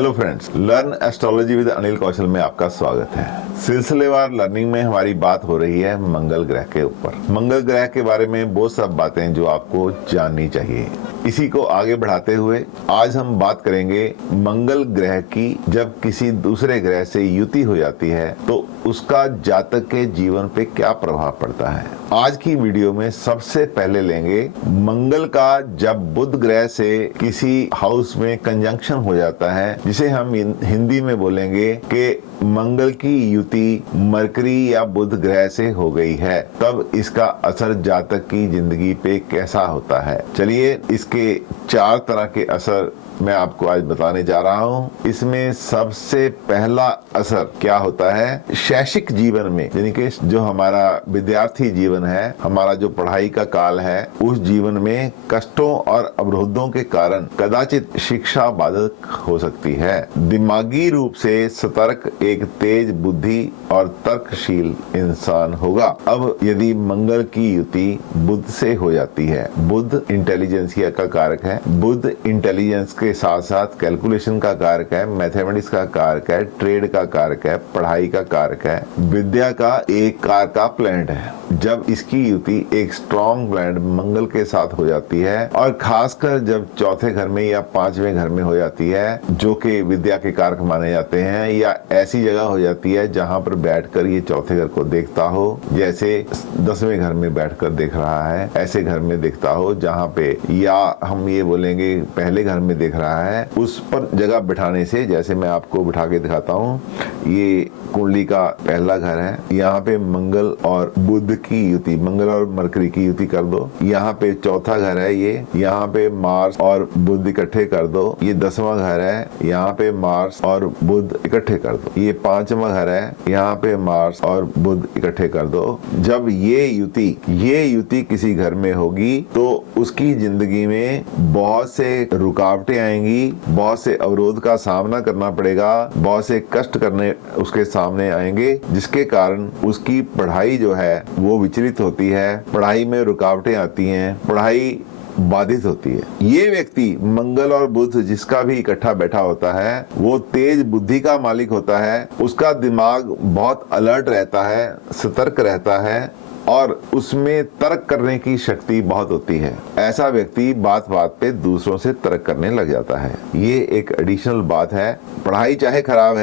Hello friends, learn astrology with Anil Kaushal में आपका स्वागत है। सिलसिलेवार लर्निंग में हमारी बात हो रही है मंगल ग्रह के ऊपर। मंगल ग्रह के बारे में वो सब बातें जो आपको जाननी चाहिए। इसी को आगे बढ़ाते हुए आज हम बात करेंगे मंगल ग्रह की जब किसी दूसरे ग्रह से युति हो जाती है तो उसका जातक के जीवन पे क्या प्रभाव पड़ता है। आज की वीडियो में सबसे पहले लेंगे मंगल का जब बुध ग्रह से किसी हाउस में कंजंक्शन हो जाता है, जिसे हम हिंदी में बोलेंगे कि मंगल की युति मरकरी या बुध ग्रह से हो गई है, तब इसका असर जातक की जिंदगी पे कैसा होता है। चलिए इसके 4 तरह के असर मैं आपको आज बताने जा रहा हूं। इसमें सबसे पहला असर क्या होता है, शैक्षिक जीवन में, यानी कि जो हमारा विद्यार्थी जीवन है, हमारा जो पढ़ाई का काल है, उस जीवन में कष्टों और अवरोधों के कारण कदाचित शिक्षा बाधित हो सकती है। दिमागी रूप से सतर्क, एक तेज बुद्धि और तर्कशील इंसान होगा। अब यदि मंगल की युति बुध से हो जाती है, बुध इंटेलिजेंसिया का कारक है, बुध इंटेलिजेंस के साथ साथ कैलकुलेशन का कारक है, मैथमेटिक्स का कारक है, ट्रेड का कारक है, पढ़ाई का कारक है, विद्या का एक कारक का प्लैनेट है। जब इसकी युति एक स्ट्रॉन्ग प्लैनेट मंगल के साथ हो जाती है और खासकर जब चौथे घर में या 5वें घर में हो जाती है, जो कि विद्या के कारक माने जाते हैं, या ऐसी जगह हो जाती है जहां पर बैठकर ये चौथे घर को देखता हो, जैसे 10वें घर में बैठकर देख रहा है, ऐसे घर में देखता हो जहां पे, या हम ये बोलेंगे पहले घर में देख रहा है, उस पर जगह बिठाने से, जैसे मैं आपको बिठा के दिखाता हूँ, ये कुंडली का पहला घर है, यहाँ पे मंगल और बुध की युति, मंगल और मरकरी की युति कर दो, यहाँ पे चौथा घर है ये, यहाँ पे मार्स और बुध इकट्ठे कर दो, ये 10वां घर है, यहाँ पे मार्स और बुध इकट्ठे कर दो, ये 5वां घर है, यहाँ पे मार्स और बुध इकट्ठे कर दो। जब ये युति किसी घर में होगी तो उसकी जिंदगी में बहुत से रुकावटें आएंगी, बहुत से अवरोध का सामना करना पड़ेगा, बहुत से कष्ट करने उसके सामने आएंगे, जिसके कारण उसकी पढ़ाई जो है वो विचलित होती है, पढ़ाई में रुकावटें आती हैं, पढ़ाई बाधित होती है। ये व्यक्ति मंगल और बुध जिसका भी इकट्ठा बैठा होता है, वो तेज बुद्धि का मालिक होता है, उसका दिमाग बहुत अलर्ट रहता है, सतर्क रहता है और उसमें तर्क करने की शक्ति बहुत होती है। ऐसा व्यक्ति बात बात पे दूसरों से तर्क करने लग जाता है। ये एक एडिशनल बात है। पढ़ाई चाहे खराब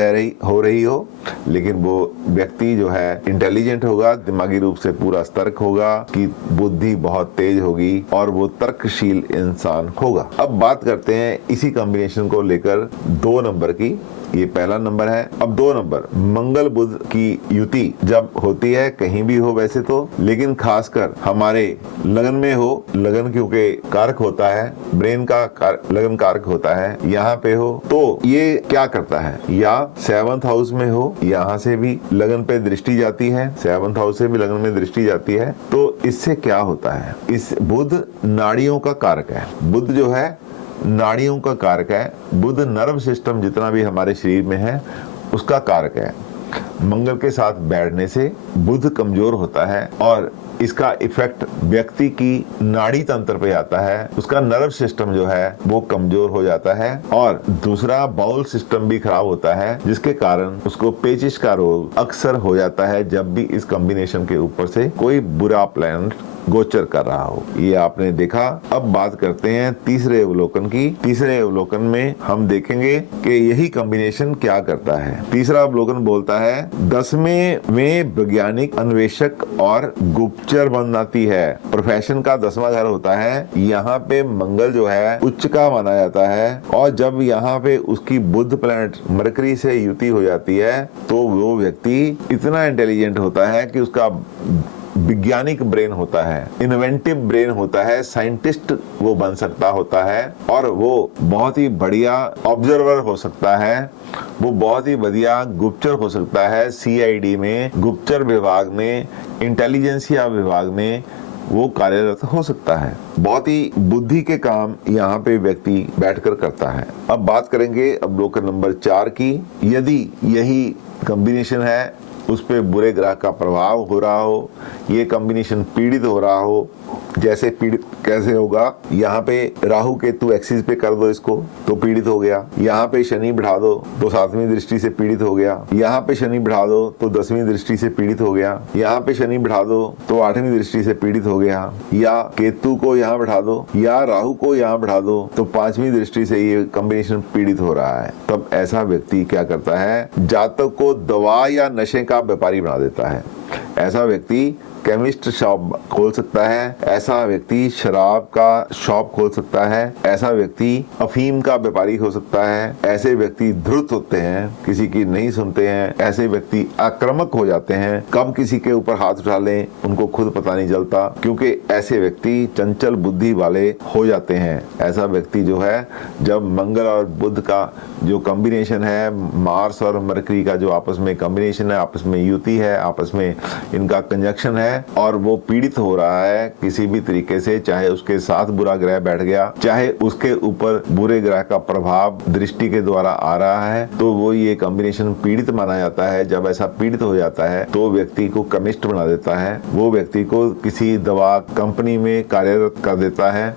हो रही हो, लेकिन वो व्यक्ति जो है इंटेलिजेंट होगा, दिमागी रूप से पूरा सतर्क होगा, कि बुद्धि बहुत तेज होगी और वो तर्कशील इंसान होगा। अब बात करते हैं इसी कॉम्बिनेशन को लेकर 2 नंबर की। ये पहला नंबर है। अब 2 नंबर, मंगल बुध की युति जब होती है, कहीं भी हो वैसे तो, लेकिन खासकर हमारे लगन में हो, लगन क्योंकि कारक होता है, ब्रेन का लगन कारक होता है, यहाँ पे हो, तो ये क्या करता है, या 7th हाउस में हो, यहाँ से भी लगन पे दृष्टि जाती है, 7th हाउस से भी लगन में दृष्टि जाती है, तो इससे क्या होता है, इस बुध नाड़ियों का कारक है। बुध जो है नाड़ियों का कारक है। बुध नर्व सिस्टम जितना भी हमारे शरीर में है उसका कारक है। मंगल के साथ बैठने से बुध कमजोर होता है और इसका इफेक्ट व्यक्ति की नाड़ी तंत्र पे आता है, उसका नर्व सिस्टम जो है वो कमजोर हो जाता है, और दूसरा बाउल सिस्टम भी खराब होता है, जिसके कारण उसको पेचिश का रोग अक्सर हो जाता है जब भी इस कॉम्बिनेशन के ऊपर से कोई बुरा प्लैनेट गोचर कर रहा हो। ये आपने देखा। अब बात करते हैं तीसरे अवलोकन की। तीसरे अवलोकन में हम देखेंगे कि यही कॉम्बिनेशन क्या करता है। तीसरा अवलोकन बोलता है 10वें में वैज्ञानिक, अन्वेषक और गुप्तचर बन जाती है। प्रोफेशन का 10वां घर होता है। यहाँ पे मंगल जो है उच्च का माना जाता है, और जब यहाँ पे उसकी बुध प्लैनेट मरकरी से युति हो जाती है तो वो व्यक्ति इतना इंटेलिजेंट होता है कि उसका वैज्ञानिक ब्रेन होता है, इन्वेंटिव ब्रेन होता है, साइंटिस्ट वो बन सकता होता है, और वो बहुत ही बढ़िया ऑब्जर्वर हो सकता है, वो बहुत ही बढ़िया गुप्तचर हो सकता है। CID में, गुप्तचर विभाग में, इंटेलिजेंसिया विभाग में वो कार्यरत हो सकता है। बहुत ही बुद्धि के काम यहाँ पे व्यक्ति बैठकर करता है। अब बात करेंगे अवलोकन नंबर 4 की। यदि यही कॉम्बिनेशन है उस पे बुरे ग्रह का प्रभाव हो रहा हो, ये कॉम्बिनेशन पीड़ित हो रहा हो। जैसे पीड़ित कैसे होगा, यहाँ पे राहु केतु एक्सिस पे कर दो इसको तो पीड़ित हो गया, यहाँ पे शनि बढ़ा दो तो 7वीं दृष्टि से पीड़ित हो गया, यहाँ पे शनि बढ़ा दो तो 10वीं दृष्टि से पीड़ित हो गया, यहाँ पे शनि बढ़ा दो तो 8वीं दृष्टि से पीड़ित हो गया, या केतु को यहाँ बढ़ा दो या राहु को यहाँ बढ़ा दो तो 5वीं दृष्टि से ये कॉम्बिनेशन पीड़ित हो रहा है। तब ऐसा व्यक्ति क्या करता है, जातक को दवा या नशे का व्यापारी बना देता है। ऐसा व्यक्ति केमिस्ट शॉप खोल सकता है, ऐसा व्यक्ति शराब का शॉप खोल सकता है, ऐसा व्यक्ति अफीम का व्यापारी हो सकता है, ऐसे व्यक्ति धूर्त होते हैं, किसी की नहीं सुनते हैं, ऐसे व्यक्ति आक्रामक हो जाते हैं, कब किसी के ऊपर हाथ उठा लें उनको खुद पता नहीं चलता, क्योंकि ऐसे व्यक्ति चंचल बुद्धि वाले हो जाते हैं। ऐसा व्यक्ति जो है, जब मंगल और बुध का जो कॉम्बिनेशन है, मार्स और मरकरी का जो आपस में कॉम्बिनेशन है, आपस में युति है, आपस में इनका कंजक्शन है और वो पीड़ित हो रहा है किसी भी तरीके से, चाहे उसके साथ बुरा ग्रह बैठ गया, चाहे उसके ऊपर बुरे ग्रह का प्रभाव दृष्टि के द्वारा आ रहा है, तो वो ये कॉम्बिनेशन पीड़ित माना जाता है। जब ऐसा पीड़ित हो जाता है तो व्यक्ति को कमिस्ट बना देता है, वो व्यक्ति को किसी दवा कंपनी में कार्यरत कर देता है,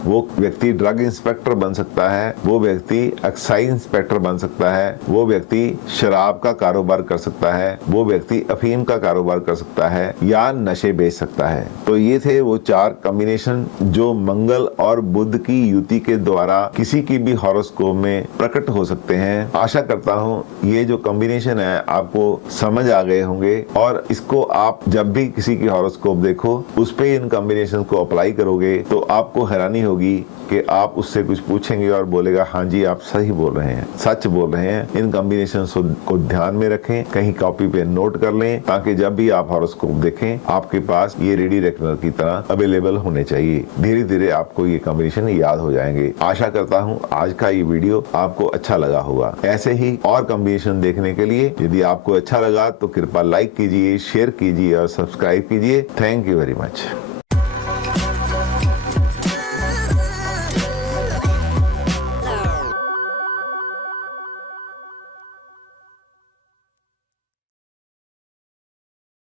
वो व्यक्ति ड्रग इंस्पेक्टर बन सकता है, वो व्यक्ति एक्साइज इंस्पेक्टर बन सकता है, वो व्यक्ति शराब का कारोबार कर सकता है, वो व्यक्ति अफीम का कारोबार कर सकता है या नशे बेच सकता है। तो ये थे वो 4 कॉम्बिनेशन जो मंगल और बुध की युति के द्वारा किसी की भी हॉरोस्कोप में प्रकट हो सकते हैं। आशा करता हूँ ये जो कॉम्बिनेशन है आपको समझ आ गए होंगे और इसको आप जब भी किसी की हॉरोस्कोप देखो उस पे इन कॉम्बिनेशन को अप्लाई करोगे तो आपको हैरानी होगी कि आप उससे कुछ पूछेंगे और बोलेगा हाँ जी आप सही बोल रहे हैं, सच बोल रहे हैं। इन कॉम्बिनेशन को ध्यान में रखें, कहीं कॉपी पे नोट कर लें, ताकि जब भी आप हॉरोस्कोप देखें आपके पास ये रेडी रेकनर की तरह अवेलेबल होने चाहिए। धीरे धीरे आपको ये कॉम्बिनेशन याद हो जाएंगे। आशा करता हूँ आज का ये वीडियो आपको अच्छा लगा होगा। ऐसे ही और कॉम्बिनेशन देखने के लिए यदि आपको अच्छा लगा तो कृपया लाइक कीजिए, शेयर कीजिए और सब्सक्राइब कीजिए। Thank you very much.